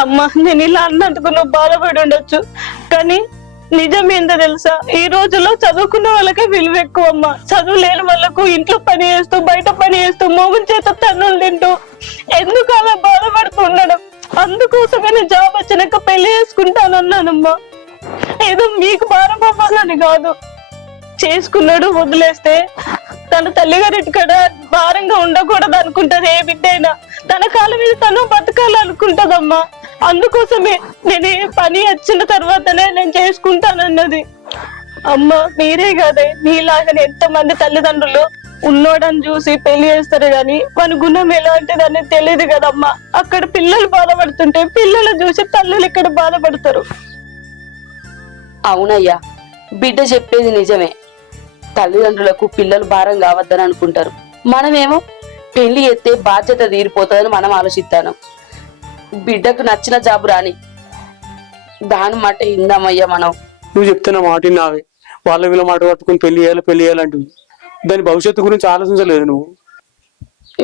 అమ్మా నేను ఇలా అన్నందుకు నువ్వు బాధపడి ఉండొచ్చు. కానీ నిజం ఏందో తెలుసా? ఈ రోజుల్లో చదువుకున్న వాళ్ళకే విలువ ఎక్కువ అమ్మా. చదువు లేని వాళ్ళకు ఇంట్లో పని చేస్తూ బయట పని చేస్తూ మోగుని చేత తన్నులు తింటూ ఎందుకు అలా బాధపడుతూ ఉండడం? అందుకోసమే నేను జాబ్ వచ్చినాక పెళ్ళి చేసుకుంటానన్నానమ్మా. ఏదో మీకు భారం అవ్వాలని కాదు. చేసుకున్నాడు వదిలేస్తే తన తల్లిగారింటి కాడ భారంగా ఉండకూడదు అనుకుంటది ఏ బిడ్డ అయినా తన కాళ్ళ మీద తను బతకాలనుకుంటదమ్మా. అందుకోసమే నేను ఏ పని వచ్చిన తర్వాతనే నేను చేసుకుంటానన్నది. అమ్మ మీరే కాదే మీలాగానే ఎంతమంది తల్లిదండ్రులు ఉన్నోడని చూసి పెళ్ళి చేస్తారు గాని మన గుణం ఎలాంటిది అనేది తెలియదు కదమ్మా. అక్కడ పిల్లలు బాధపడుతుంటే పిల్లలు చూసి తల్లులు ఇక్కడ బాధపడతారు. అవునయ్యా బిడ్డ చెప్పేది నిజమే. తల్లిదండ్రులకు పిల్లలు భారం కావద్దని అనుకుంటారు మనమేమో పెళ్ళి ఎత్తే బాధ్యత తీరిపోతుందని మనం ఆలోచిస్తాను. బిడ్డకు నచ్చిన జాబు రాని. దాని మాట ఇందామయ్యా మనం. నువ్వు చెప్తున్న మాట నావే వాళ్ళ వీళ్ళ మాట పట్టుకుని పెళ్ళి చేయాలి పెళ్ళి చేయాలంటుంది దాని భవిష్యత్తు గురించి ఆలోచించలేదు నువ్వు.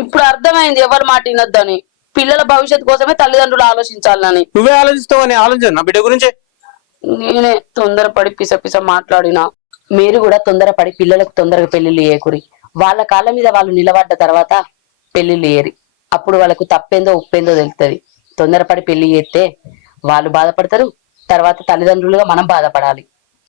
ఇప్పుడు అర్థమైంది ఎవరి మాట వినొద్దని. పిల్లల భవిష్యత్తు కోసమే తల్లిదండ్రులు ఆలోచించాలని. నువ్వే ఆలోచిస్తావు అని ఆలోచన నా బిడ్డ గురించే. నేనే తొందరపడి పిస పిస మాట్లాడినా. మీరు కూడా తొందరపడి పిల్లలకు తొందరగా పెళ్ళిళ్ళు చేయకురి వాళ్ళ కాళ్ళ మీద వాళ్ళు నిలబడ్డ తర్వాత పెళ్ళిళ్ళు చేయరి అప్పుడు వాళ్ళకు తప్పేందో ఉప్పేందో తెలుస్తుంది తొందరపడి పెళ్ళి చేస్తే వాళ్ళు బాధపడతారు. తర్వాత తల్లిదండ్రులుగా మనం బాధపడాలి.